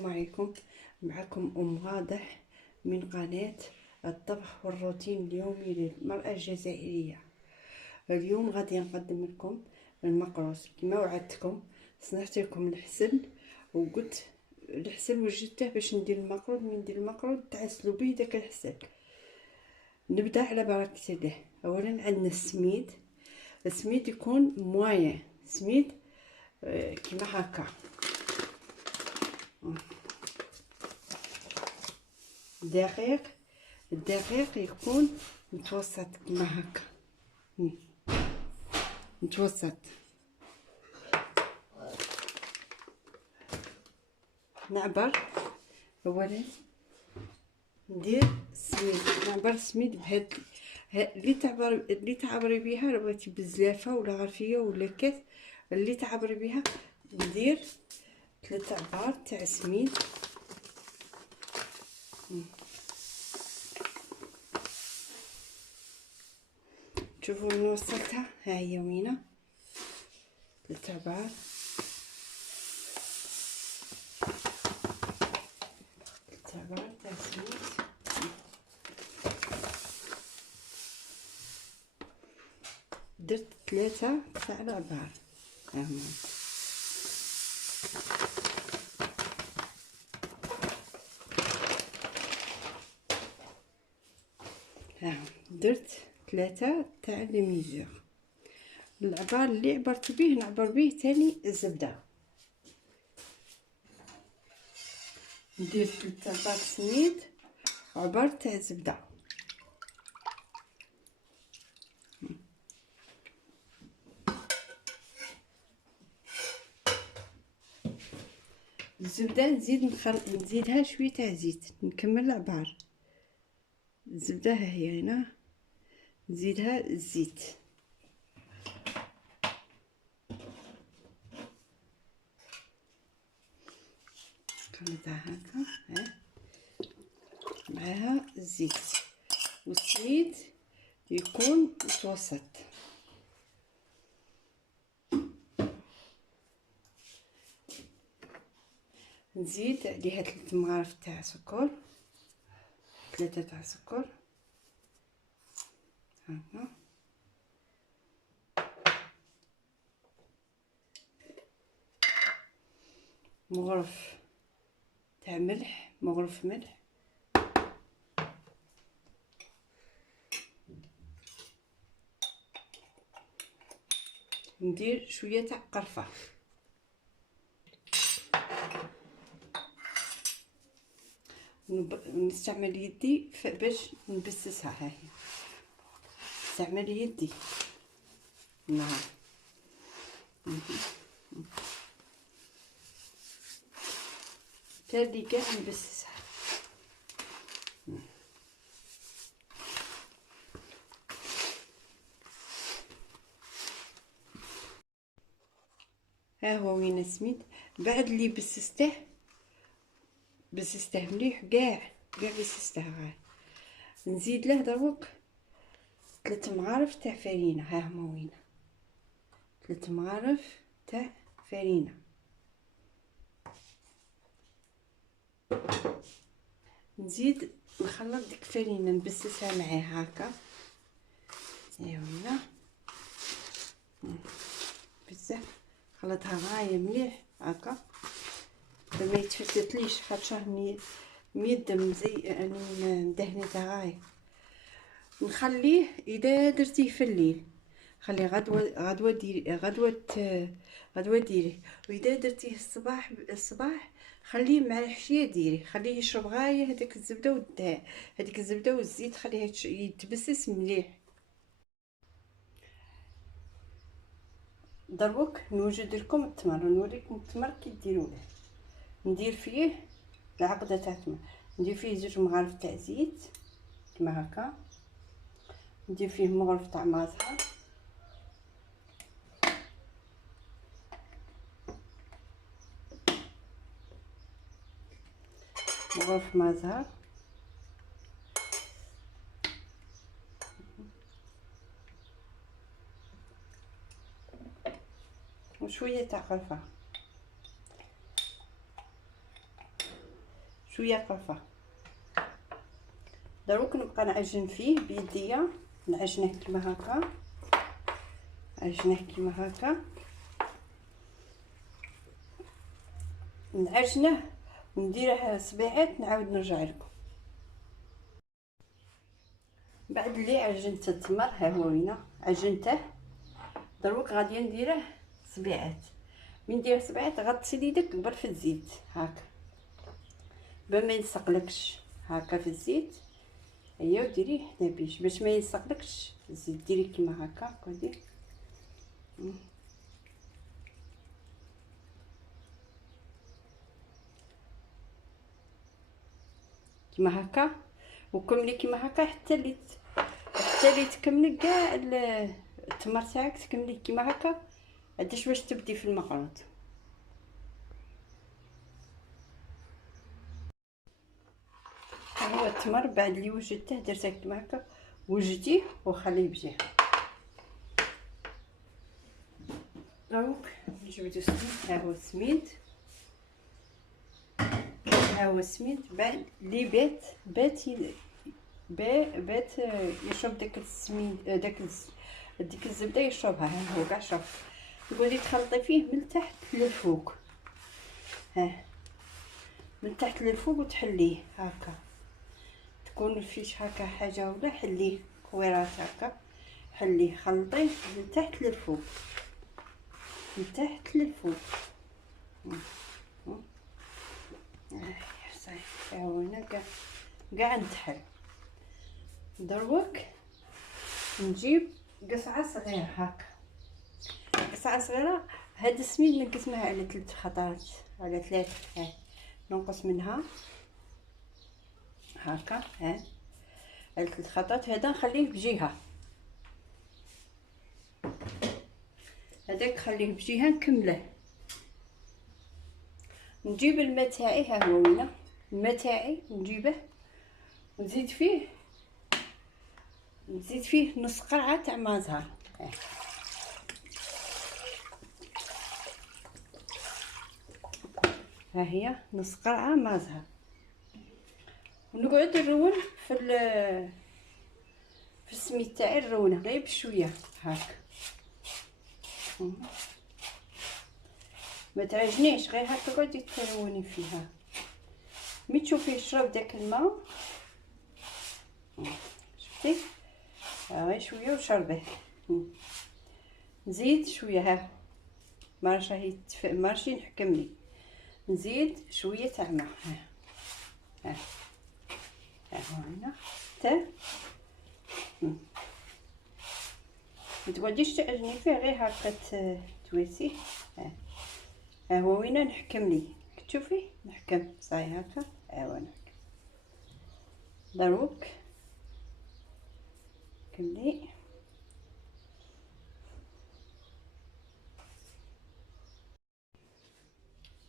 السلام عليكم. معكم واضح من قناة الطبخ والروتين اليومي للمرأة الجزائرية. اليوم غادي نقدم لكم المقروص كما وعدتكم. صنعت لكم الحسل وقلت الحسل وجدته باش ندير المقروض. من ندير المقروض تعسلوا به داك الحسل. نبدا على بركه الله. اولا عندنا السميد يكون موين، سميد كيما هكا. الدقيق يكون متوسط كما هكا، متوسط. نعبر اولا ندير السميد بهاد اللي تعبري بها، لو بغيتي بزلافه ولا غرفيه ولا كاس اللي تعبري بها. ندير 3 عبار تاع سميد. شوفوا من وصلتها، ها هي وينه 3 عبار. 3 عبار تاع سميد. درت 3 تاع العبار، ها هما. ها درت 3 تاع لي ميزور. العبار اللي عبرت به نعبر به تاني الزبده. ندير 3 عبار سميد وعبار تاع الزبده. الزبده نزيدها شويه تاع زيت، نكمل العبار. الزبده ها هي هنا، نزيدها الزيت. نخلطها هكا، ها معاها الزيت. والسميد يكون متوسط. نزيد عليها 3 مغارف تاع سكر، 3 تاع سكر هكا. مغرف تاع ملح، مغرف ملح. ندير شويه تاع قرفه. نستعمل يدي باش نبسسها. ها هي نستعمل يدي. نعم، تالي كاع نبسسها. ها هو وين السميد بعد اللي بسسته مليح، كاع بسسته. غير نزيد له دروك 3 مغارف تاع فرينه. ها هما وين 3 مغارف تاع فرينه. نزيد نخلط ديك فرينه نبسسها معاه هكا. ايوا بزاف خلطها غايه مليح هكا ما يتفتتليش، خاطر راني ميدم زي راني مدهنتها غايه. نخليه اذا درتيه في الليل خليه غدوه ديريه، واذا درتيه الصباح خليه مع الحشيه ديريه، خليه يشرب غايه هذيك الزبده والزيت، خليه يتبسس مليح. دروك نوجد لكم التمر، نوريكم التمر كي ديروه. ندير فيه العقده تاع التمر، ندير فيه 2 مغارف تاع زيت كما هكا. ندير فيه مغرف تاع مازحه، مغرف مازهر، وشويه تاع قرفه. شويه قرفه. دروك نبقى نعجن فيه بيديا، نعجنه كيما هكا، عجنه كيما هكا، نعجنه ونديره سبيعات، نعاود نرجع لكم. بعد اللي عجنت التمر، ها هو وين عجنته، دروك غادي نديره سبيعات. من ندير سبيعات غطي يدك قبل في الزيت هكا باش ما يلصقلكش هكا في الزيت. هيا وديريه هنا باش ما يلصقلكش الزيت، ديري كيما هكا كودي كيما هكا، وكملي كيما هكا حتى اللي تكملي كاع التمر تاعك، تكملي كيما هكا عداش باش تبدي في المخلط. هو التمر بعد اللي وجدته درته كيما هكا، وجديه وخليه بجهه. دروك نجبدو السميد، ها هو السميد، ها هو السميد. بعد اللي بات يشرب داك السميد، ديك الزبده يشربها. ها هو كاع شرب. تقعدي تخلطي فيه من تحت للفوق، ها من تحت للفوق، وتحليه هكا. تكون فيش هكا حاجه ولا حليه كويرات هكا، حليه خلطيه من تحت للفوق، من تحت للفوق. صحيح، ها هو هنا كاع نتحل. دروك نجيب قصعه صغيره هكا، قصعه صغيره. هاد السميد نقسمها على 3 خطرات، على 3. ها ننقص منها هكا، ها على 3 خطرات. هذا نخليه بجهه، هذاك خليه بجهه نكمله. نجيب الماء تاعي، ها هو وين الماء تاعي، نجيبه ونزيد فيه نص قرعه تاع ماء زهر. ها هي نص قرعه ماء زهر. ونقعد نرون في السميد تاعي، نرونه غير بشويه هاك، ما تعجنيش، غير هكا قعدي تروني فيها. مي تشوفيه شرب داك الماء، شفتي غير شويه وشربيه. نزيد شويه، ها ماشي نحكم لي، نزيد شويه تاع ماء. ها هو هنا حتى ما تقعديش تعجني فيه، غير هكا تويسيه. ها هو وين نحكم لي، تشوفي نحكم صاي هكا. ايوا نحكم. دروك كملي.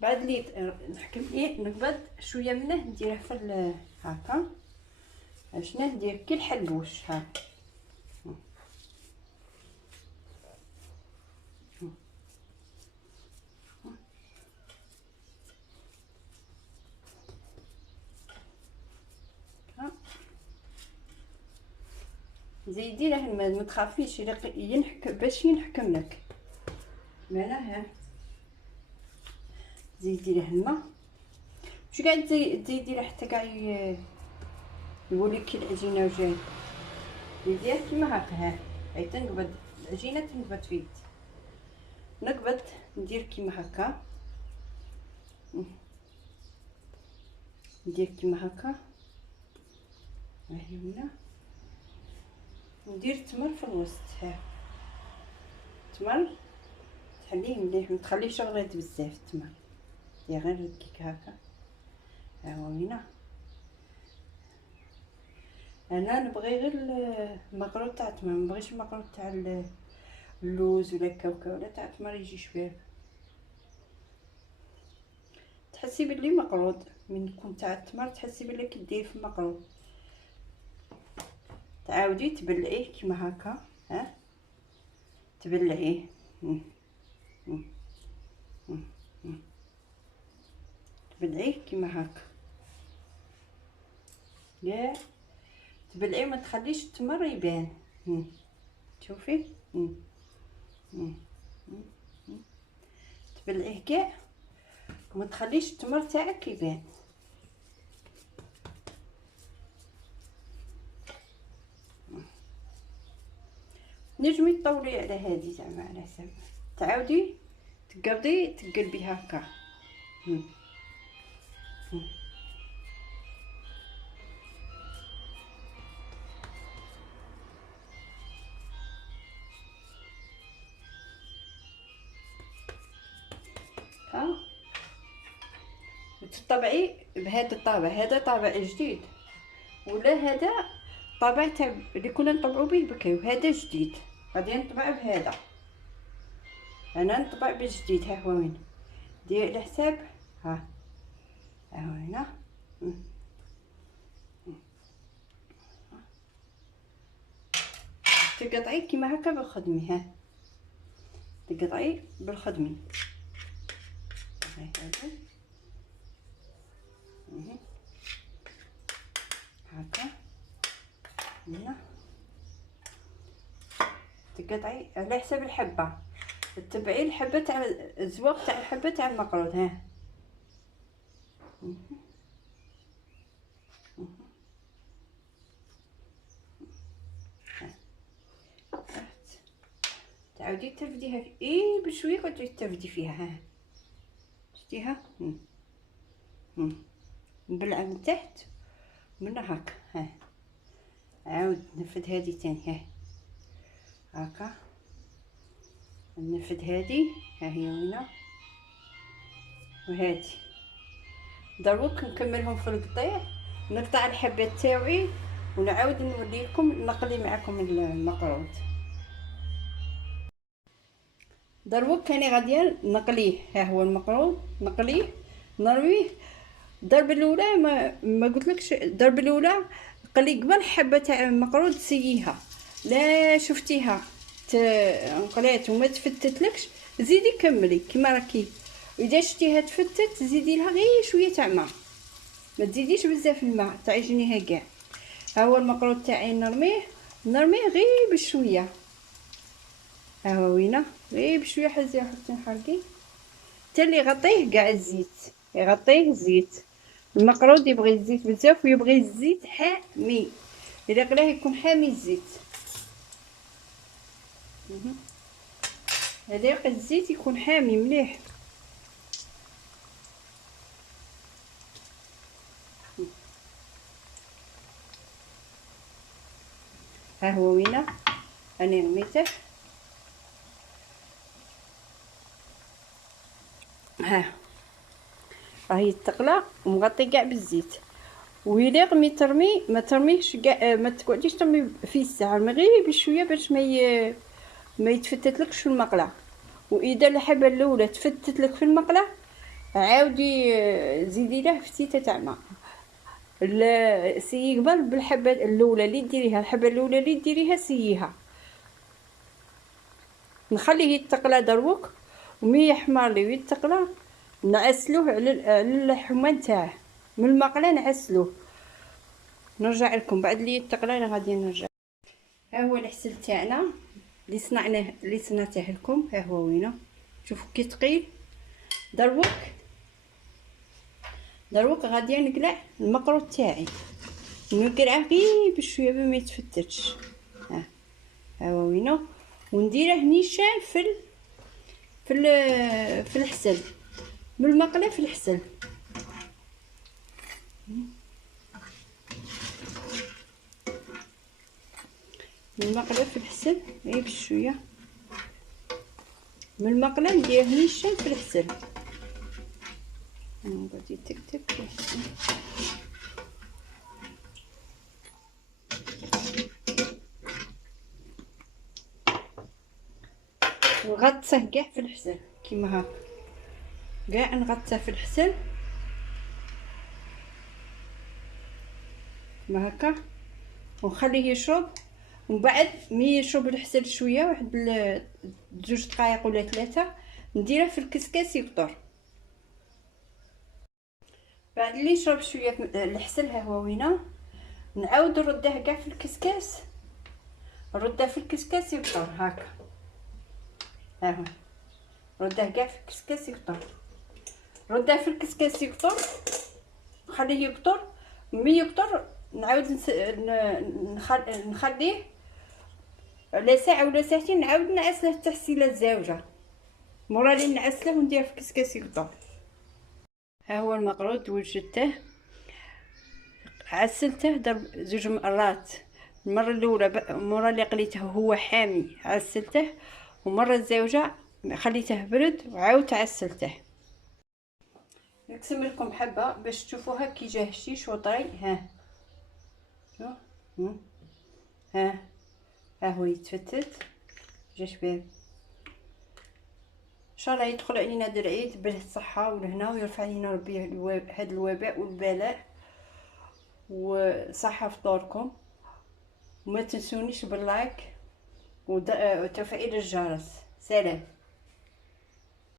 بعد اللي نحكم ليه، نقبض شويه منه نديره في هكا، شنو ندير كي الحلوش هكا. زيدي له الماء، ما تخافيش ينحك باش ينحكم لك. مالا ها زيدي له الماء، مش قاعد تزيدي له حتى كاع يقول لك العجينه وجاي. ندير كيما هكا، ها هاي تنقبض العجينه، تنقبض في يدي، نقبض ندير كيما هكا، ندير كيما هكا. هاهي هنا ندير التمر في الوسط. ها التمر تحليه مليح، ما تخليهش غليظ بزاف التمر، دير غير ركيك هكا. ها هو هنا انا نبغي غير المقروط تاع التمر، ما نبغيش المقروط تاع اللوز ولا الكاوكاو ولا تاع التمر يجي شباب. تحسي بلي مقروط من يكون تاع التمر، تحسي بلي كدير في مقروط. تعاودي تبلعيه كيما هكا، ها تبلعيه تبلعيه كيما هكا. كاع تبلعيه وما تخليش التمر يبان. شوفي تبلعيه كاع وما تخليش التمر تاعك يبان. نجمي تطولي على هذه زعما على حساب تعاودي تقلبي هكا. ها تطبعي بهذا الطابع، هذا طابع جديد ولا هذا طابع تاع اللي كنا نطبعوا به بكري، وهذا جديد غادي نطبع بهذا. انا نطبع بالجديد. ها هو وين دير على حساب. ها هنا تقطعي كيما هكا بالخدمي. ها تقطعي بالخدمي هذا هكا. هنا تقطعي على حساب الحبه، تتبعي الحبه تاع الزواق تاع الحبه تاع المقروض. ها تعاودي ترفديها بشويه وتعاودي ترفدي فيها. ها شتيها نبلعها من تحت من هكا. ها عاود نفد هذه تاني. ها هكا نفد هذه. ها هي هنا وهذه. دروك نكملهم في القطيع، نقطع الحبات تاعي ونعاود نوريكم نقلي معكم المقروض. دروك راني غاديه نقليه. ها هو المقروض نقليه نرويه. الضربه الاولى ما قلتلكش، الضربه الاولى قلي قبل حبه تاع المقروض سييها. لا شفتيها انقلات وما تفتتلكش زيدي كملي كيما راكي. اذا شتيها تفتت زيدي لها غير شويه تاع ماء، ما تزيديش بزاف الماء تعجنيها كاع. ها هو المقروض تاعي نرميه غير بشويه. ها هو وينه غير بشويه حزيه حتى نحرقيه حتى اللي يغطيه كاع الزيت، يغطيه الزيت. المقروض يبغي الزيت بزاف ويبغي الزيت حامي، اذا قلاه يكون حامي الزيت. هذا الزيت يكون حامي مليح. ها هو وينه راني رميته. ها راهي تقلى ومغطي كاع بالزيت. ويلي غمي ترمي ما ترميهش كاع، ما تقعديش ترمي فيه الساعه، غير بشويه باش ما يتفتتلكش في المقله. واذا الحبه الاولى تفتتلك في المقله عاودي زيدي له فتيته تاع ماء. سيي قبل بالحبه الاولى اللي ديريها، الحبه الاولى اللي ديريها سييها. نخليه يتقلى دروك ومي يحمر لي ويتقلى نعسلوه على الحمان تاعه من المقله نعسلوه. نرجع لكم بعد لي يتقلى غادي نرجع. ها هو العسل تاعنا اللي صنعته لكم. ها هو وينه شوفوا كي ثقيل. دروك غادي نقلع المقروض تاعي، نقلعه غير بشويه ما يتفتتش. ها هو وينه ونديره نيشان في الحسل من المقله في الحسل. من المقله في الحسل غير بشويه من المقله نديره نيشان في الحسل. غادي تكتك في الحسل نغطسه كاع في الحسل كيما هكا، كاع نغطسه في الحسل كيما هكا ونخليه يشرب. ومن بعد مي يشرب الحسل شويه واحد 2 دقائق ولا 3 نديره في الكسكاس يفطر. بعد اللي يشرب شويه الحسل ها هو وينه نعاود نرديه كاع في الكسكاس، نرديه في الكسكاس يفطر هكا. ها هو نرديه كاع في الكسكاس يفطر، نرديه في الكسكاس يفطر، نخليه يفطر. ملي يفطر نعاود نخليه على ساعه ولا ساعتين، نعاود نعسله التحسيله الزاوجه. مورا لي نعسله وندير في كسكاس يفطر. ها هو المقرود وجدته، عسلته ضرب 2 مرات. المره الاولى مورا اللي قليته هو حامي عسلته، ومره الزوجه خليته برد وعاود عسلته. نقسم لكم حبه باش تشوفوها كي جا هشيش وطري. ها شوف، ها هو يتفتت، جا شباب. ان شاء الله يدخل علينا هذا العيد بالصحه والهنا، ويرفع علينا ربي هذا الوباء والبلاء، وصحه فطوركم. وما تنسونيش باللايك وتفعيل الجرس. سلام.